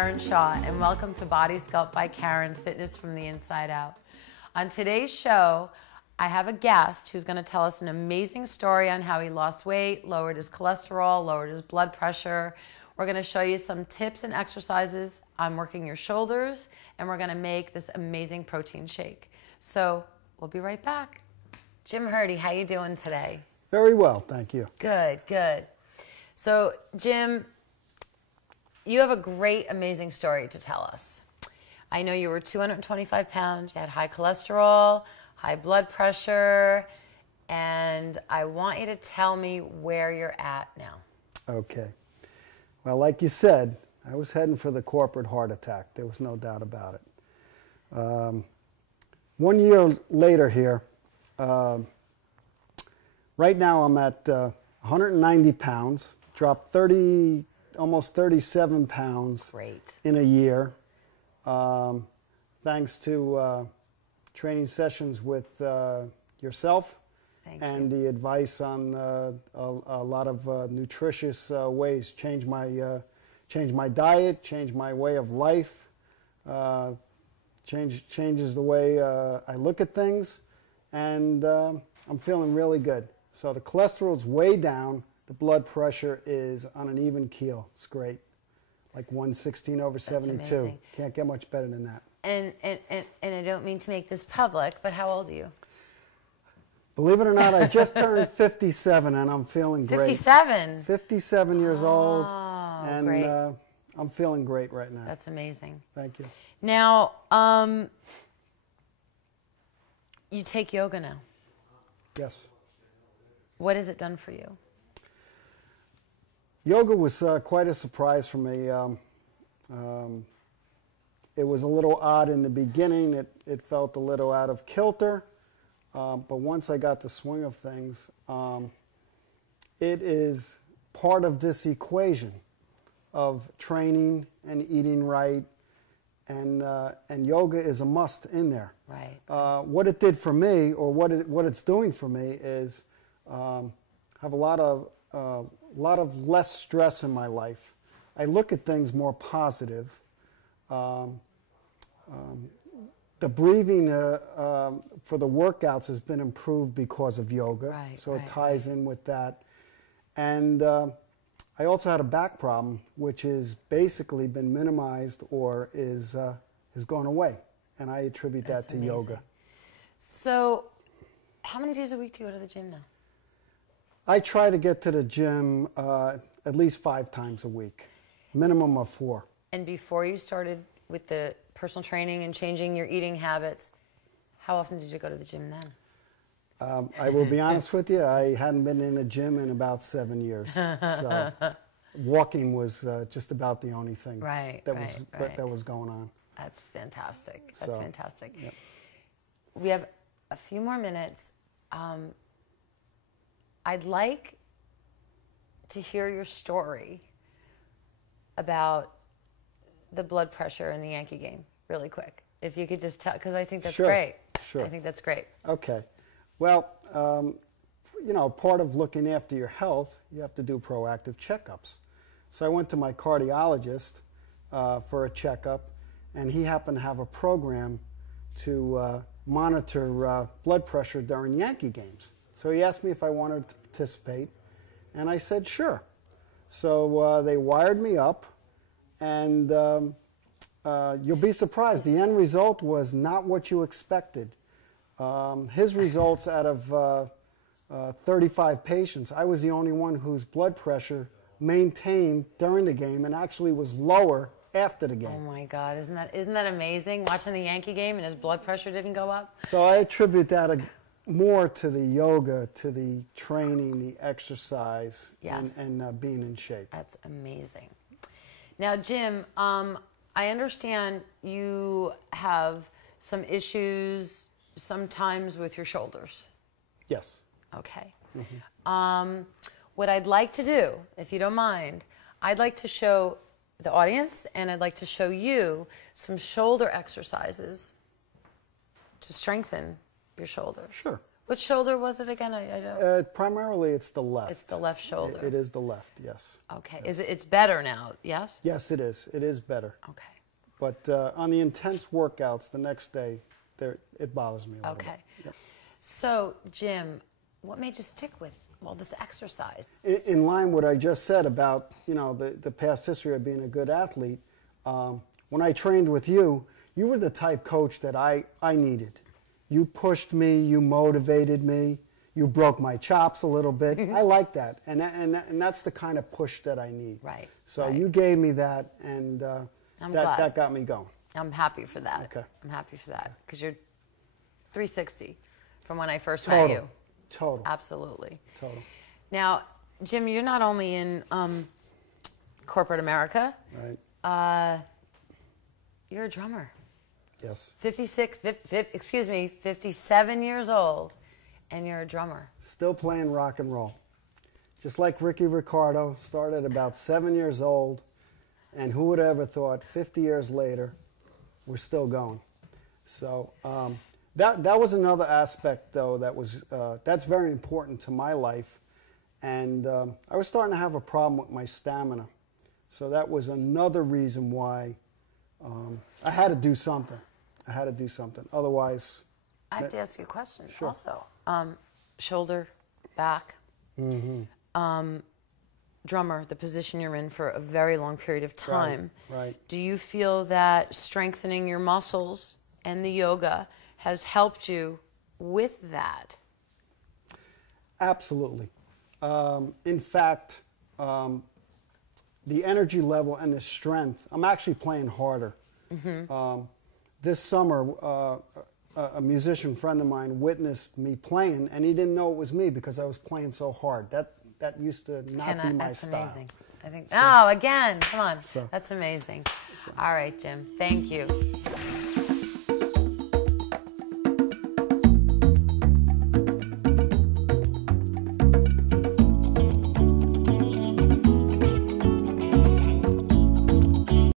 Karen Shaw, and welcome to BodySculpt by Karen, Fitness from the Inside Out. On today's show, I have a guest who's going to tell us an amazing story on how he lost weight, lowered his cholesterol, lowered his blood pressure. We're going to show you some tips and exercises on working your shoulders, and we're going to make this amazing protein shake. So we'll be right back. Jim Hurdy, how you doing today? Very well, thank you. Good, good. So, Jim, you have a great, amazing story to tell us. I know you were 225 pounds, you had high cholesterol, high blood pressure, and I want you to tell me where you're at now. Okay. Well, like you said, I was heading for the corporate heart attack. There was no doubt about it. 1 year later here, right now I'm at 190 pounds, dropped almost 37 pounds in a year, thanks to training sessions with yourself and the advice on a lot of nutritious ways. Change my diet, change my way of life, changes the way I look at things, and I'm feeling really good. So the cholesterol's way down. The blood pressure is on an even keel. It's great. Like 116/72. Can't get much better than that. And I don't mean to make this public, but how old are you? Believe it or not, I just turned 57 and I'm feeling great. 57? 57 years old. Oh, and great. I'm feeling great right now. That's amazing. Thank you. Now, you take yoga now. Yes. What has it done for you? Yoga was quite a surprise for me. It was a little odd in the beginning. It felt a little out of kilter. But once I got the swing of things, it is part of this equation of training and eating right. And yoga is a must in there. Right. What it did for me, or what it's doing for me, is have a lot of less stress in my life. I look at things more positive. The breathing for the workouts has been improved because of yoga, so it ties in with that. And I also had a back problem, which has basically been minimized or is gone away, and I attribute that to yoga. So, how many days a week do you go to the gym now? I try to get to the gym at least 5 times a week, minimum of 4. And before you started with the personal training and changing your eating habits, how often did you go to the gym then? I will be honest with you, I hadn't been in a gym in about 7 years. So walking was just about the only thing that was going on. That's fantastic. That's fantastic. Yep. We have a few more minutes. I'd like to hear your story about the blood pressure in the Yankee game really quick. If you could just tell, because I think that's great. Sure. I think that's great. Okay. Well, you know, part of looking after your health, you have to do proactive checkups. So I went to my cardiologist for a checkup, and he happened to have a program to monitor blood pressure during Yankee games. So he asked me if I wanted to participate, and I said sure. So they wired me up, and you'll be surprised. The end result was not what you expected. His results out of 35 patients, I was the only one whose blood pressure maintained during the game and actually was lower after the game. Oh my God, isn't that amazing? Watching the Yankee game and his blood pressure didn't go up? So I attribute that more to the yoga, to the training, the exercise, and being in shape. That's amazing. Now, Jim, I understand you have some issues sometimes with your shoulders. Yes. Okay. Mm-hmm. What I'd like to do, if you don't mind, I'd like to show the audience and I'd like to show you some shoulder exercises to strengthen your shoulders. Sure. What shoulder was it again? I don't... Primarily, it's the left. It's the left shoulder. It is the left, yes. Okay. Yes. It's better now, yes? Yes, it is. It is better. Okay. But on the intense workouts the next day, it bothers me a little bit. Okay. Yep. So, Jim, what made you stick with all this exercise? In line with what I just said about, you know, the past history of being a good athlete, when I trained with you, you were the type coach that I needed. You pushed me, you motivated me, you broke my chops a little bit. I like that, and that's the kind of push that I need. Right. So right. you gave me that, and that got me going. I'm happy for that. Okay. I'm happy for that because you're 360 from when I first met you. Total. Absolutely. Total. Now, Jim, you're not only in corporate America. Right. You're a drummer. Yes. 57 years old, and you're a drummer. Still playing rock and roll. Just like Ricky Ricardo, started about 7 years old, and who would have ever thought 50 years later, we're still going. So that was another aspect, though, that's very important to my life. And I was starting to have a problem with my stamina. So that was another reason why I had to do something. Otherwise... I have to ask you a question Sure. also. Shoulder, back, drummer, the position you're in for a very long period of time. Right. Do you feel that strengthening your muscles and the yoga has helped you with that? Absolutely. In fact, the energy level and the strength, I'm actually playing harder. Mm-hmm. This summer, a musician friend of mine witnessed me playing, and he didn't know it was me because I was playing so hard. That used to not be my that's style. Amazing. I think. So, oh, again, come on. So, that's amazing. All right, Jim. Thank you.